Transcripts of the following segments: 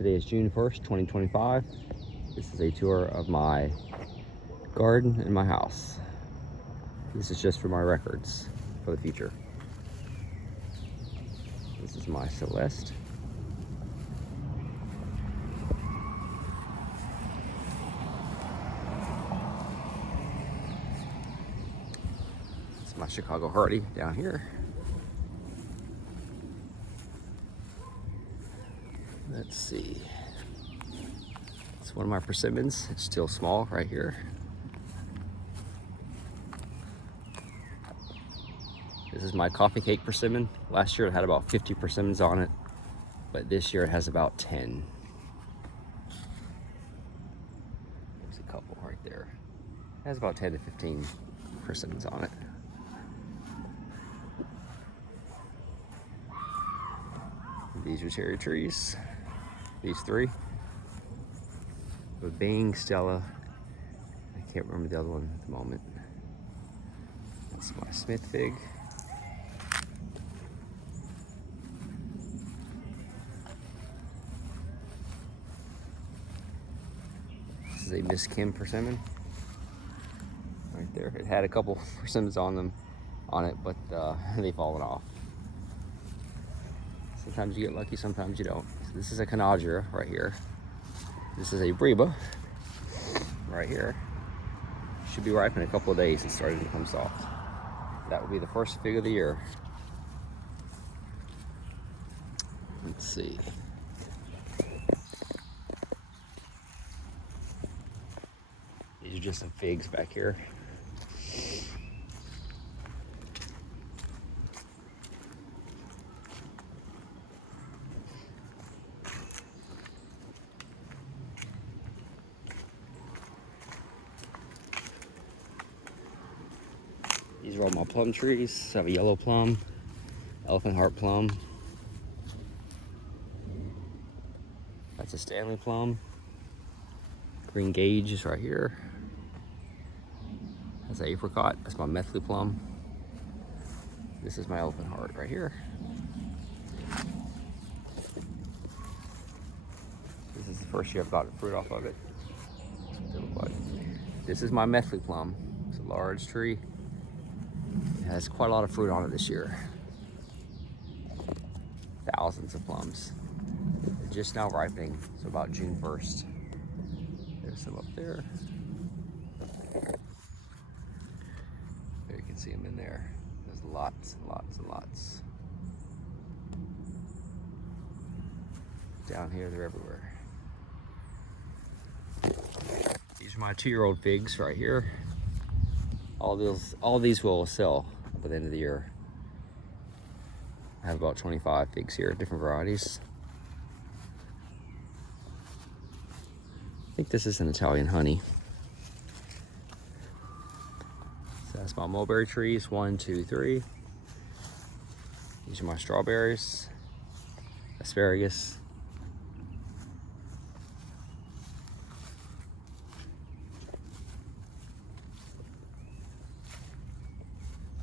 Today is June 1st, 2025. This is a tour of my garden and my house. This is just for my records for the future. This is my Celeste. This is my Chicago Hardy down here. Let's see. It's one of my persimmons. It's still small right here. This is my coffee cake persimmon. Last year it had about 50 persimmons on it, but this year it has about 10. There's a couple right there. It has about 10 to 15 persimmons on it. These are cherry trees. These three. The Bang, Stella. I can't remember the other one at the moment. That's my Smith fig. This is a Miss Kim persimmon. Right there. It had a couple persimmons on it, but they've fallen off. Sometimes you get lucky, sometimes you don't. So this is a Canadra right here. This is a Breba right here. Should be ripe in a couple of days. It's starting to become soft. That will be the first fig of the year. Let's see. These are just some figs back here. These are all my plum trees. I have a yellow plum, elephant heart plum. That's a Stanley plum. Green Gage is right here. That's an apricot. That's my Methley plum. This is my elephant heart right here. This is the first year I've gotten fruit off of it. That's what they look like. This is my Methley plum. It's a large tree. It has quite a lot of fruit on it this year. Thousands of plums. They're just now ripening, so about June 1st. There's some up there. There you can see them in there. There's lots and lots and lots. Down here, they're everywhere. These are my 2-year-old figs right here. All these will sell by the end of the year. I have about 25 figs here, different varieties. I think this is an Italian honey. So that's my mulberry trees, 1, 2, 3. These are my strawberries, asparagus.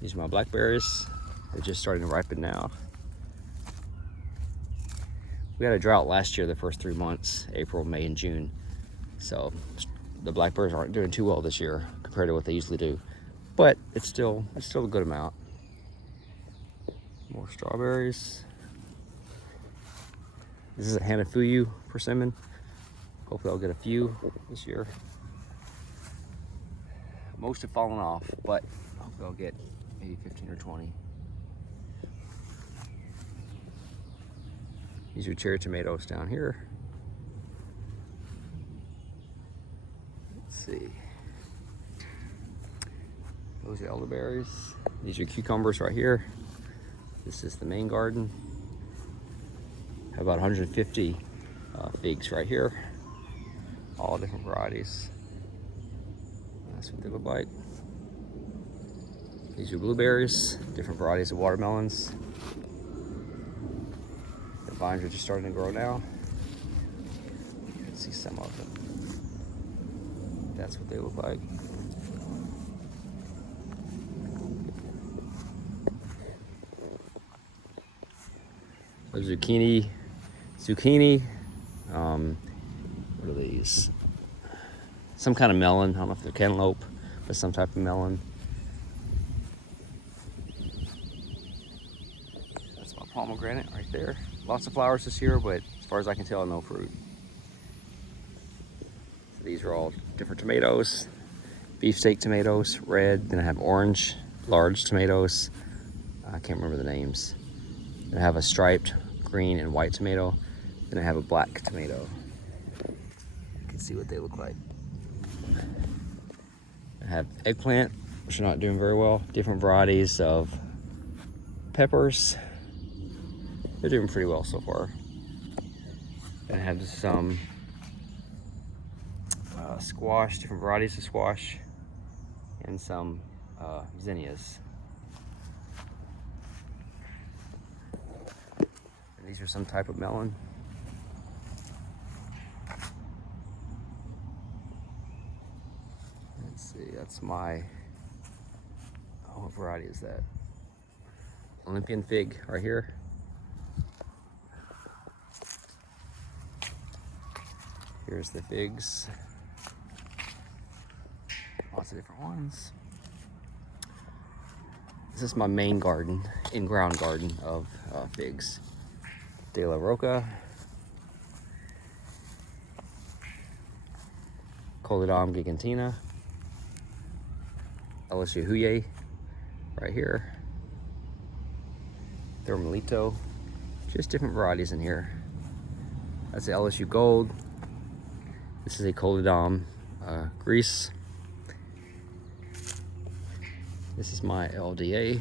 These are my blackberries. They're just starting to ripen now. We had a drought last year, the first 3 months, April, May, and June. So the blackberries aren't doing too well this year compared to what they usually do. But it's still a good amount. More strawberries. This is a Hanafuyu persimmon. Hopefully I'll get a few this year. Most have fallen off, but hopefully I'll get maybe 15 or 20. These are cherry tomatoes down here. Let's see. Those are elderberries. These are cucumbers right here. This is the main garden. I have about 150 figs right here. All different varieties. That's what they look like. These are blueberries, different varieties of watermelons. The vines are just starting to grow now. You can see some of them. That's what they look like. zucchini, What are these? Some kind of melon. I don't know if they're cantaloupe, but some type of melon. That's my pomegranate right there. Lots of flowers this year, but as far as I can tell, no fruit. So these are all different tomatoes. Beefsteak tomatoes, red. Then I have orange, large tomatoes. I can't remember the names. Then I have a striped green and white tomato. Then I have a black tomato. You can see what they look like. I have eggplant, which are not doing very well. Different varieties of peppers. They're doing pretty well so far. Then I have some squash, different varieties of squash, and some zinnias. And these are some type of melon. Let's see, that's my, what variety is that? Olympian fig right here. Here's the figs. Lots of different ones. This is my main garden, in-ground garden of figs. De la Roca, Coledom gigantina, LSU Huye right here, Thermalito, just different varieties in here. That's the LSU Gold. This is a Coledom Grease. This is my LDA.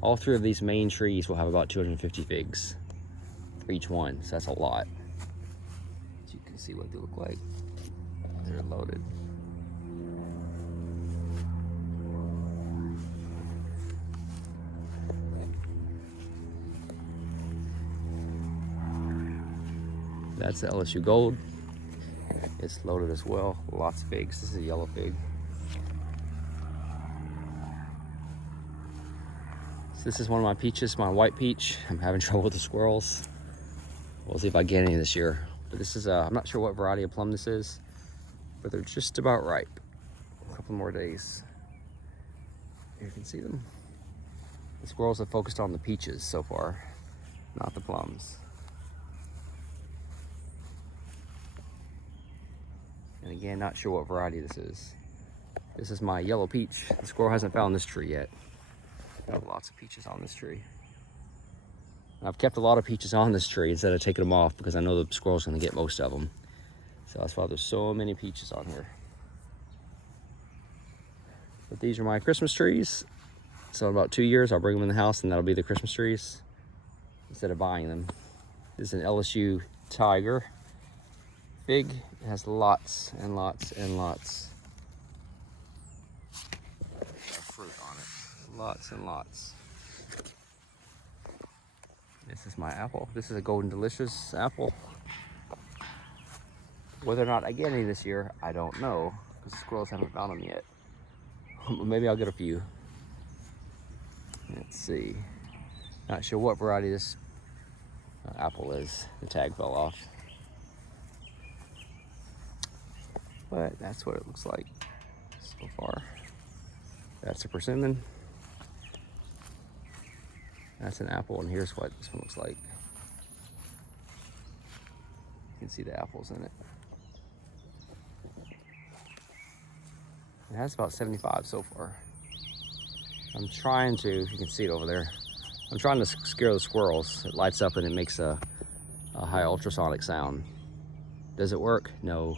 All three of these main trees will have about 250 figs for each one, so that's a lot. So you can see what they look like. They're loaded. That's the LSU Gold. It's loaded as well. Lots of figs. This is a yellow fig. So this is one of my peaches, my white peach. I'm having trouble with the squirrels. We'll see if I get any this year. But this is, I'm not sure what variety of plum this is, but they're just about ripe. A couple more days. You can see them. The squirrels have focused on the peaches so far, not the plums. And again, not sure what variety this is. This is my yellow peach. The squirrel hasn't found this tree yet. Got lots of peaches on this tree. And I've kept a lot of peaches on this tree instead of taking them off because I know the squirrel's gonna get most of them. So that's why there's so many peaches on here. But these are my Christmas trees. So in about 2 years, I'll bring them in the house and that'll be the Christmas trees instead of buying them. This is an LSU Tiger fig. It has lots and lots and lots of fruit on it. Lots and lots. This is my apple. This is a Golden Delicious apple. Whether or not I get any this year, I don't know, because the squirrels haven't found them yet. Maybe I'll get a few. Let's see. Not sure what variety this apple is. The tag fell off. But that's what it looks like so far. That's a persimmon. That's an apple, and here's what this one looks like. You can see the apples in it. It has about 75 so far. I'm trying to, you can see it over there. I'm trying to scare the squirrels. It lights up and it makes a high ultrasonic sound. Does it work? No,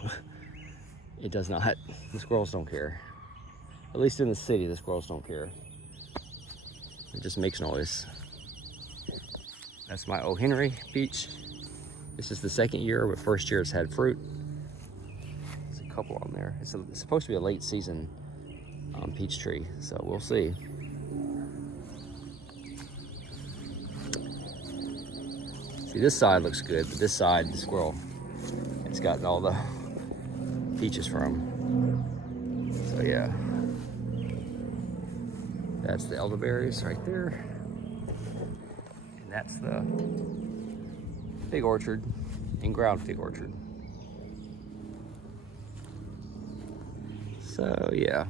it does not. The squirrels don't care. At least in the city, the squirrels don't care. It just makes noise. That's my O. Henry peach. This is the second year, but first year it's had fruit. There's a couple on there. It's supposed to be a late season peach tree, so we'll see. See, this side looks good, but this side, the squirrel, it's gotten all the peaches from. So yeah. That's the elderberries right there. And that's the big orchard in-ground fig orchard. So yeah.